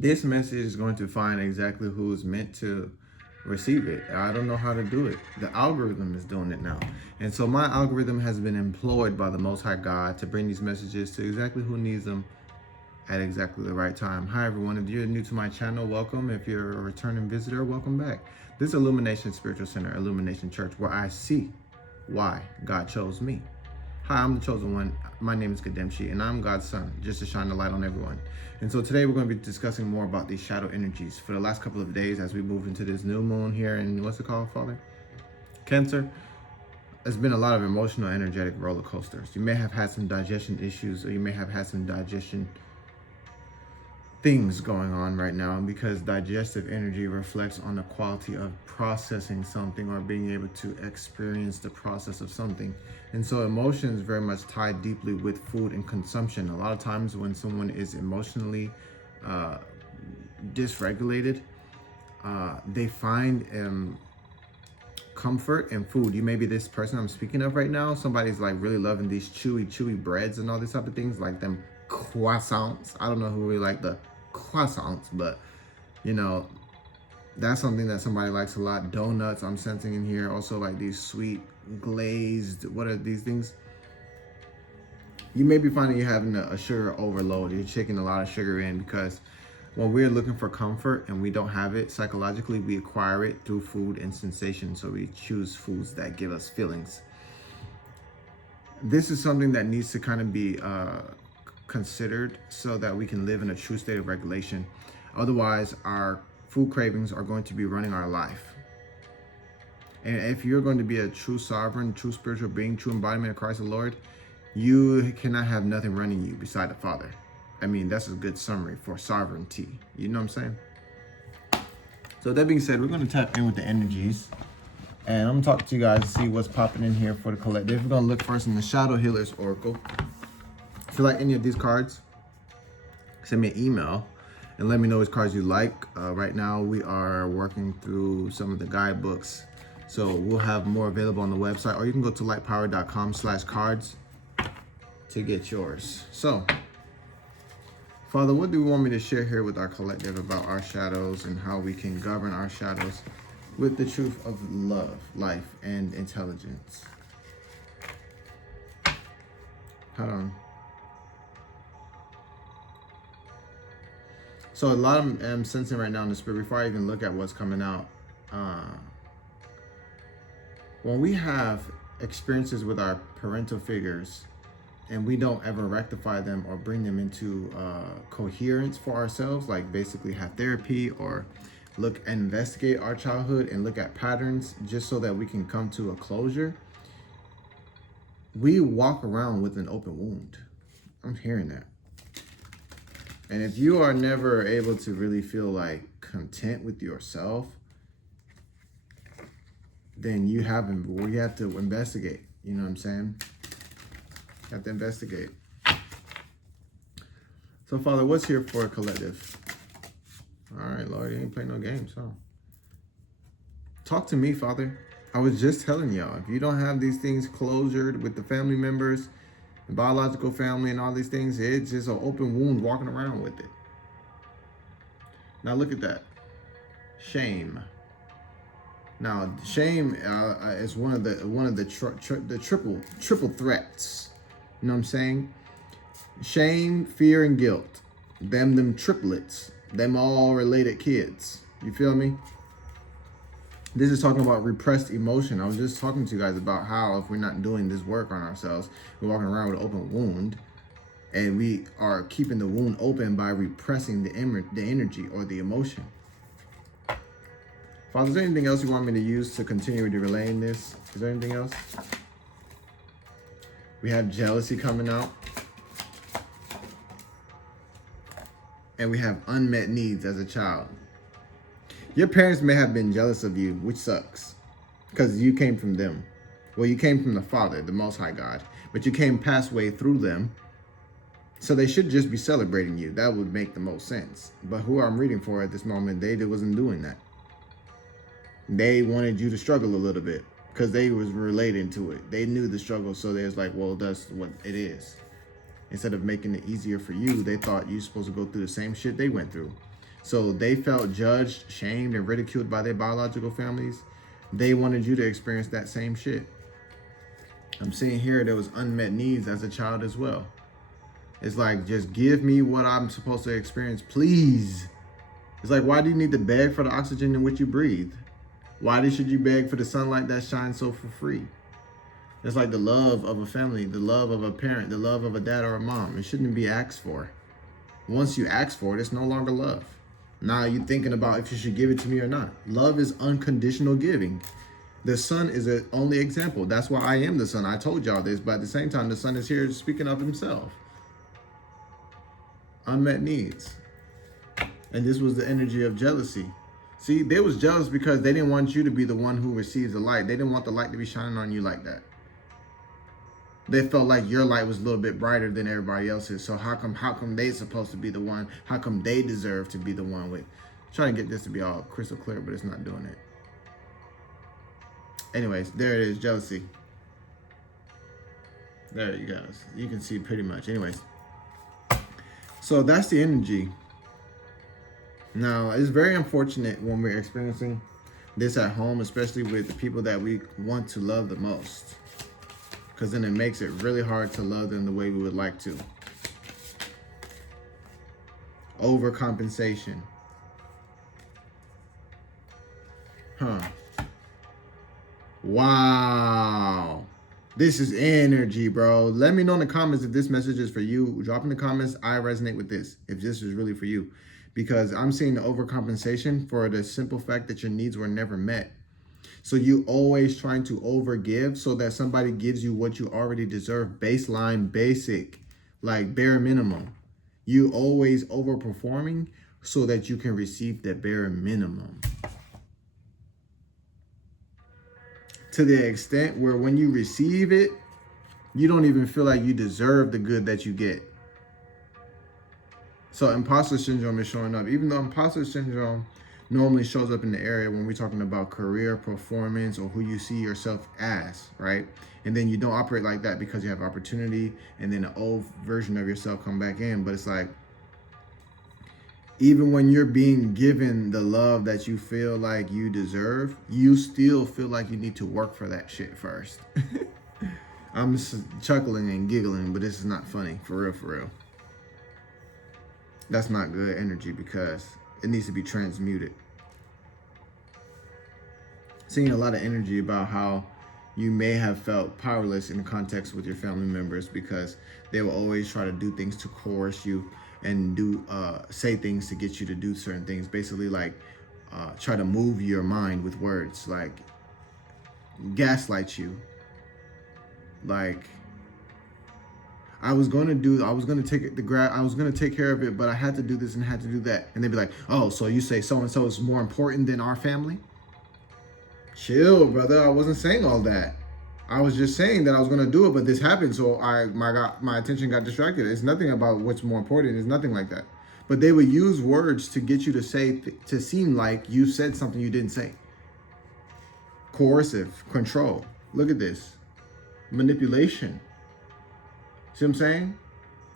This message is going to find exactly who is meant to receive it. I don't know how to do it. The algorithm is doing it now. And so my algorithm has been employed by the Most High God to bring these messages to exactly who needs them at exactly the right time. Hi, everyone. If you're new to my channel, welcome. If you're a returning visitor, welcome back. This is Illumination Spiritual Center, Illumination Church, where I see why God chose me. Hi, I'm the chosen one. My name is Gademshe, and I'm God's son, just to shine the light on everyone. And so today we're going to be discussing more about these shadow energies. For the last couple of days, as we move into this new moon here in, what's it called, Father? Cancer. There's been a lot of emotional, energetic roller coasters. You may have had some digestion issues, or you may have had some digestion things going on right now, because digestive energy reflects on the quality of processing something or being able to experience the process of something. And so emotions very much tied deeply with food and consumption. A lot of times when someone is emotionally dysregulated, they find comfort in food. You may be this person I'm speaking of right now. Somebody's like really loving these chewy breads and all these type of things, like them croissants. I don't know who really like the croissants, but you know, that's something that somebody likes a lot. Donuts, I'm sensing in here. Also like these sweet glazed, what are these things? You may be finding you're having a sugar overload. You're taking a lot of sugar in, because when we're looking for comfort and we don't have it, psychologically we acquire it through food and sensation. So we choose foods that give us feelings. This is something that needs to kind of be considered so that we can live in a true state of regulation. Otherwise, our food cravings are going to be running our life. And if you're going to be a true sovereign, true spiritual being, true embodiment of Christ the Lord, you cannot have nothing running you beside the Father. I mean, that's a good summary for sovereignty. You know what I'm saying? So that being said, we're going to tap in with the energies. And I'm going to talk to you guys to see what's popping in here for the collective. We're going to look first in the Shadow Healers Oracle. If you like any of these cards, send me an email and let me know which cards you like. Right now, we are working through some of the guidebooks. So we'll have more available on the website, or you can go to lightpower.com/cards to get yours. So, Father, what do you want me to share here with our collective about our shadows and how we can govern our shadows with the truth of love, life, and intelligence? Hold on. So a lot of I'm sensing right now in the spirit, before I even look at what's coming out, when we have experiences with our parental figures and we don't ever rectify them or bring them into coherence for ourselves, like basically have therapy or look and investigate our childhood and look at patterns just so that we can come to a closure, we walk around with an open wound. I'm hearing that. And if you are never able to really feel like content with yourself, then we have to investigate. You know what I'm saying? You have to investigate. So, Father, what's here for a collective? All right, Lord, you ain't playing no games, huh? Talk to me, Father. I was just telling y'all, if you don't have these things closured with the family members, the biological family and all these things, it's just an open wound walking around with it. Now look at that. Shame. Now shame is one of the triple threats. You know what I'm saying? Shame, fear, and guilt. Them triplets. Them all related kids. You feel me? This is talking about repressed emotion. I was just talking to you guys about how if we're not doing this work on ourselves, we're walking around with an open wound, and we are keeping the wound open by repressing the energy or the emotion. Father, is there anything else you want me to use to continue to relaying this? Is there anything else? We have jealousy coming out. And we have unmet needs as a child. Your parents may have been jealous of you, which sucks, because you came from them. Well, you came from the Father, the Most High God, but you came past way through them. So they should just be celebrating you. That would make the most sense. But who I'm reading for at this moment, they wasn't doing that. They wanted you to struggle a little bit because they was relating to it. They knew the struggle, so they was like, well, that's what it is. Instead of making it easier for you, they thought you're supposed to go through the same shit they went through. So they felt judged, shamed, and ridiculed by their biological families. They wanted you to experience that same shit. I'm seeing here there was unmet needs as a child as well. It's like, just give me what I'm supposed to experience, please. It's like, why do you need to beg for the oxygen in which you breathe? Why should you beg for the sunlight that shines so for free? It's like the love of a family, the love of a parent, the love of a dad or a mom. It shouldn't be asked for. Once you ask for it, it's no longer love. Now you're thinking about if you should give it to me or not. Love is unconditional giving. The son is the only example. That's why I am the son. I told y'all this, but at the same time, the son is here speaking of himself. Unmet needs. And this was the energy of jealousy. See, they was jealous because they didn't want you to be the one who receives the light. They didn't want the light to be shining on you like that. They felt like your light was a little bit brighter than everybody else's. So how come they supposed to be the one? How come they deserve to be the one with? Trying to get this to be all crystal clear, but it's not doing it. Anyways, there it is, jealousy. There you guys. You can see pretty much. Anyways. So that's the energy. Now, it's very unfortunate when we're experiencing this at home, especially with the people that we want to love the most. Because then it makes it really hard to love them the way we would like to. Overcompensation. Huh. Wow. This is energy, bro. Let me know in the comments if this message is for you. Drop in the comments, I resonate with this, if this is really for you. Because I'm seeing the overcompensation for the simple fact that your needs were never met. So you always trying to overgive so that somebody gives you what you already deserve, baseline, basic, like bare minimum. You always overperforming so that you can receive the bare minimum. To the extent where when you receive it, you don't even feel like you deserve the good that you get. So imposter syndrome is showing up. Even though imposter syndrome normally shows up in the area when we're talking about career performance or who you see yourself as, right? And then you don't operate like that because you have opportunity and then the old version of yourself come back in. But it's like, even when you're being given the love that you feel like you deserve, you still feel like you need to work for that shit first. I'm just chuckling and giggling, but this is not funny, for real, for real. That's not good energy because it needs to be transmuted. Seeing a lot of energy about how you may have felt powerless in context with your family members because they will always try to do things to coerce you and say things to get you to do certain things. Basically, like try to move your mind with words, like gaslight you. Like, I was gonna take care of it, but I had to do this and had to do that. And they'd be like, oh, so you say so-and-so is more important than our family? Chill, brother. I wasn't saying all that. I was just saying that I was gonna do it, but this happened, so my attention got distracted. It's nothing about what's more important. It's nothing like that. But they would use words to get you to say, to seem like you said something you didn't say. Coercive, control. Look at this. Manipulation. See what I'm saying?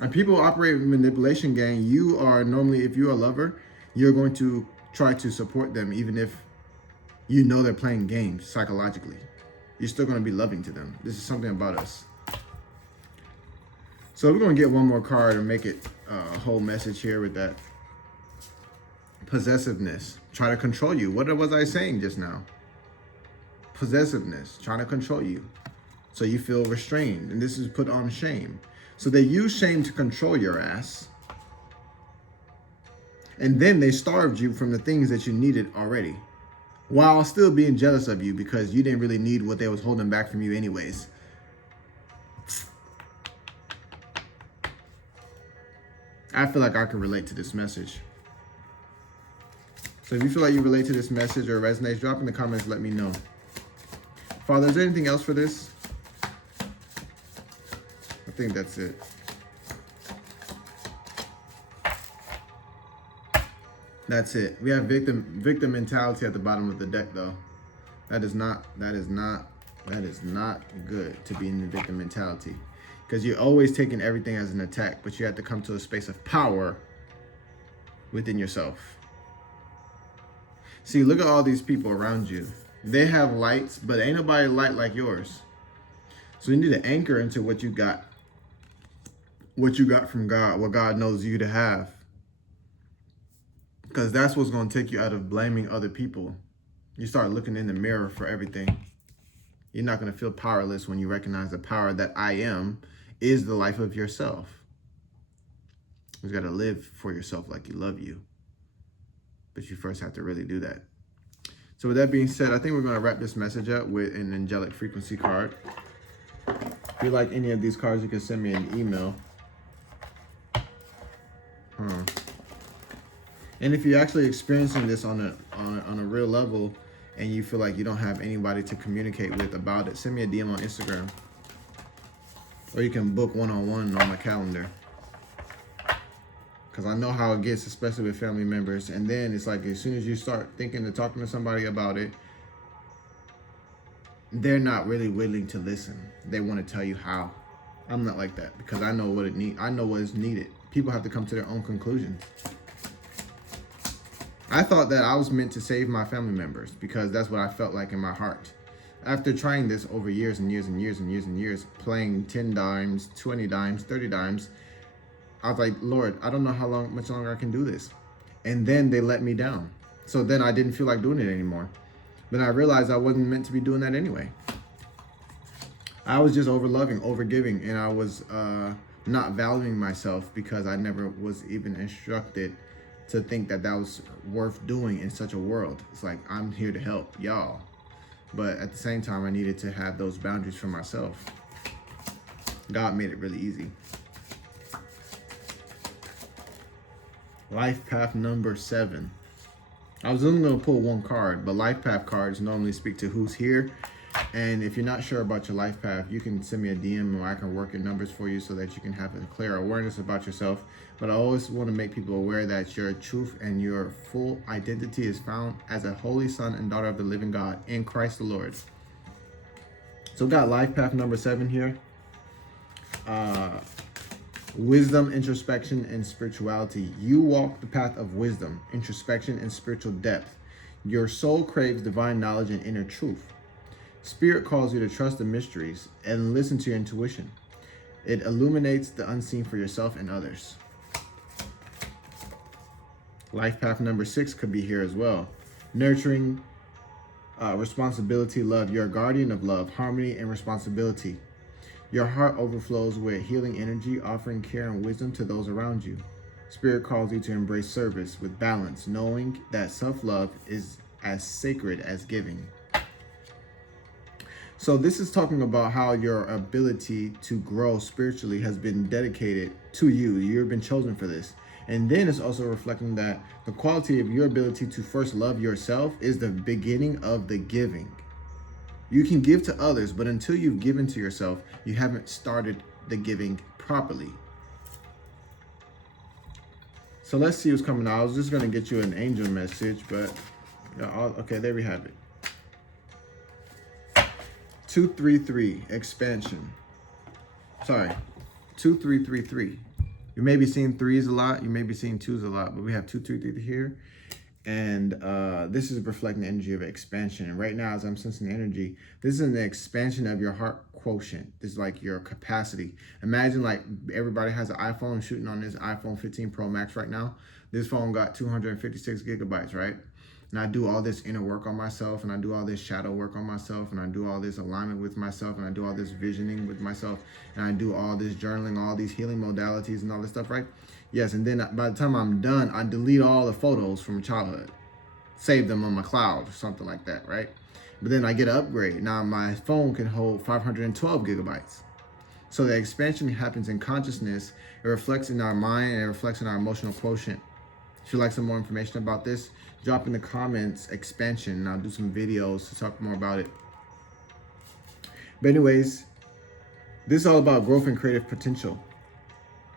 And people operate with manipulation, gang. You are normally, if you're a lover, you're going to try to support them, even if you know they're playing games psychologically. You're still going to be loving to them. This is something about us. So we're going to get one more card and make it a whole message here with that. Possessiveness. Try to control you. What was I saying just now? Possessiveness. Trying to control you. So you feel restrained. And this is put on shame. So they use shame to control your ass. And then they starved you from the things that you needed already, while still being jealous of you because you didn't really need what they was holding back from you anyways. I feel like I can relate to this message. So if you feel like you relate to this message or resonates, drop in the comments, let me know. Father, is there anything else for this? I think that's it. That's it. We have victim mentality at the bottom of the deck, though. That is not good to be in the victim mentality, because you're always taking everything as an attack, but you have to come to a space of power within yourself. See, look at all these people around you. They have lights, but ain't nobody light like yours. So you need to anchor into what you got from God, what God knows you to have. Because that's what's going to take you out of blaming other people. You start looking in the mirror for everything. You're not going to feel powerless when you recognize the power that I am is the life of yourself. You got to live for yourself like you love you. But you first have to really do that. So with that being said, I think we're going to wrap this message up with an angelic frequency card. If you like any of these cards, you can send me an email. And if you're actually experiencing this on a real level and you feel like you don't have anybody to communicate with about it, send me a DM on Instagram. Or you can book one-on-one on my calendar. Because I know how it gets, especially with family members. And then it's like as soon as you start thinking of talking to somebody about it, they're not really willing to listen. They want to tell you how. I'm not like that because I know what I know what is needed. People have to come to their own conclusions. I thought that I was meant to save my family members because that's what I felt like in my heart. After trying this over years and years and years and years and years, playing 10 dimes, 20 dimes, 30 dimes, I was like, Lord, I don't know how much longer I can do this. And then they let me down. So then I didn't feel like doing it anymore. But I realized I wasn't meant to be doing that anyway. I was just over-loving, over-giving, and I was not valuing myself because I never was even instructed to think that that was worth doing in such a world. It's like, I'm here to help y'all. But at the same time, I needed to have those boundaries for myself. God made it really easy. Life path number 7. I was only going to pull one card, but life path cards normally speak to who's here. And if you're not sure about your life path, you can send me a DM or I can work your numbers for you so that you can have a clear awareness about yourself. But I always want to make people aware that your truth and your full identity is found as a holy son and daughter of the living God in Christ the Lord. So we got life path number 7 here. Wisdom, introspection, and spirituality. You walk the path of wisdom, introspection, and spiritual depth. Your soul craves divine knowledge and inner truth. Spirit calls you to trust the mysteries and listen to your intuition. It illuminates the unseen for yourself and others. Life path number 6 could be here as well. Nurturing, responsibility, love. You're a guardian of love, harmony, and responsibility. Your heart overflows with healing energy, offering care and wisdom to those around you. Spirit calls you to embrace service with balance, knowing that self-love is as sacred as giving. So this is talking about how your ability to grow spiritually has been dedicated to you. You've been chosen for this. And then it's also reflecting that the quality of your ability to first love yourself is the beginning of the giving. You can give to others, but until you've given to yourself, you haven't started the giving properly. So let's see what's coming out. I was just going to get you an angel message, but okay, there we have it. 233, expansion. Sorry, 2333. You may be seeing 3s a lot. You may be seeing 2s a lot, but we have 233 here. And this is reflecting the energy of expansion. And right now, as I'm sensing the energy, this is an expansion of your heart quotient. This is like your capacity. Imagine like everybody has an iPhone shooting on this iPhone 15 Pro Max right now. This phone got 256 gigabytes, right? And I do all this inner work on myself, and I do all this shadow work on myself, and I do all this alignment with myself, and I do all this visioning with myself, and I do all this journaling, all these healing modalities and all this stuff, right? Yes, and then by the time I'm done, I delete all the photos from childhood, save them on my cloud or something like that, right? But then I get an upgrade. Now my phone can hold 512 gigabytes. So the expansion happens in consciousness. It reflects in our mind, and it reflects in our emotional quotient. If you'd like some more information about this, drop in the comments expansion, and I'll do some videos to talk more about it. But anyways, this is all about growth and creative potential.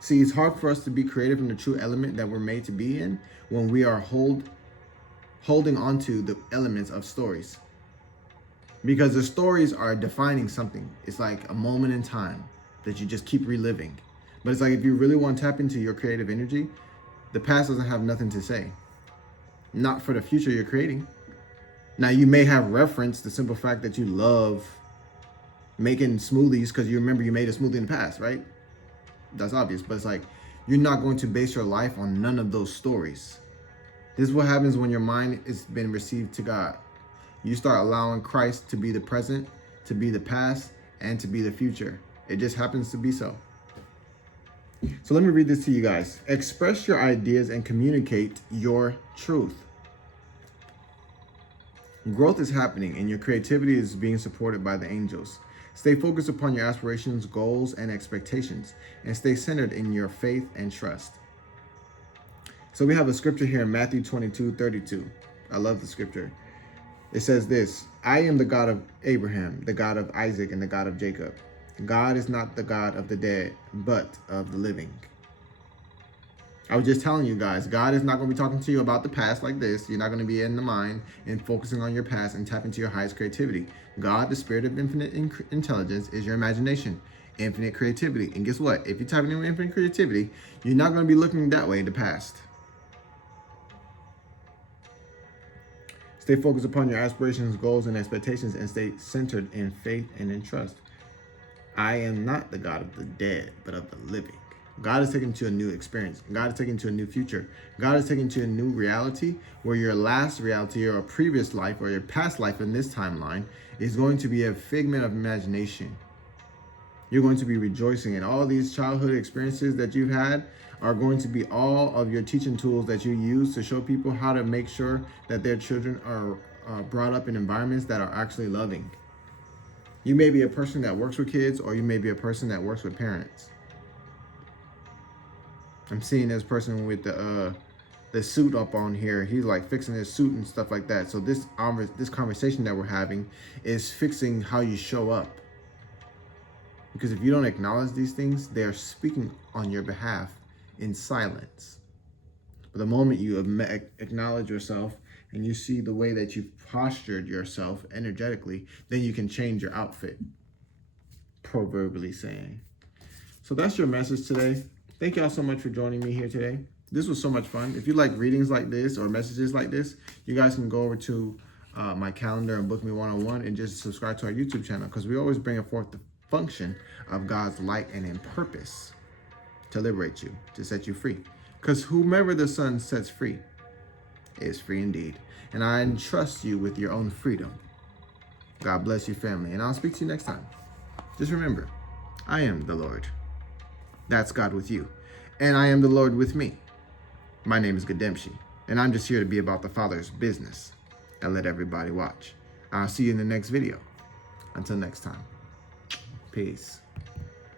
See, it's hard for us to be creative in the true element that we're made to be in when we are holding onto the elements of stories. Because the stories are defining something. It's like a moment in time that you just keep reliving. But it's like if you really want to tap into your creative energy, the past doesn't have nothing to say. not for the future you're creating. Now, you may have referenced the simple fact that you love making smoothies because you remember you made a smoothie in the past, right? That's obvious, but it's like, you're not going to base your life on none of those stories. This is what happens when your mind has been received to God. You start allowing Christ to be the present, to be the past, and to be the future. It just happens to be so. So let me read this to you guys. Express your ideas and communicate your truth. Growth is happening and your creativity is being supported by the angels. Stay focused upon your aspirations, goals, and expectations, and stay centered in your faith and trust. So we have a scripture here in Matthew 22:32. I love the scripture. It says this: I am the God of Abraham, the God of Isaac, and the God of Jacob. God is not the God of the dead, but of the living. I was just telling you guys, God is not going to be talking to you about the past like this. You're not going to be in the mind and focusing on your past and tap into your highest creativity. God, the spirit of infinite intelligence, is your imagination, infinite creativity. And guess what? If you tap into infinite creativity, you're not going to be looking that way in the past. Stay focused upon your aspirations, goals, and expectations, and stay centered in faith and in trust. I am not the God of the dead, but of the living. God is taking you to a new experience. God is taking you to a new future. God is taking you to a new reality where your last reality or a previous life or your past life in this timeline is going to be a figment of imagination. You're going to be rejoicing, and all these childhood experiences that you've had are going to be all of your teaching tools that you use to show people how to make sure that their children are brought up in environments that are actually loving. You may be a person that works with kids, or you may be a person that works with parents. I'm seeing this person with the suit up on here. He's like fixing his suit and stuff like that. So this conversation that we're having is fixing how you show up. Because if you don't acknowledge these things, they are speaking on your behalf in silence. But the moment you acknowledge yourself and you see the way that you've postured yourself energetically, then you can change your outfit, proverbially saying. So that's your message today. Thank y'all so much for joining me here today. This was so much fun. If you like readings like this or messages like this, you guys can go over to my calendar and book me one-on-one and just subscribe to our YouTube channel, because we always bring forth the function of God's light and in purpose to liberate you, to set you free. Because whomever the Son sets free is free indeed. And I entrust you with your own freedom. God bless you, family. And I'll speak to you next time. Just remember, I am the Lord. That's God with you. And I am the Lord with me. My name is Gademshe, and I'm just here to be about the Father's business and let everybody watch. I'll see you in the next video. Until next time, peace.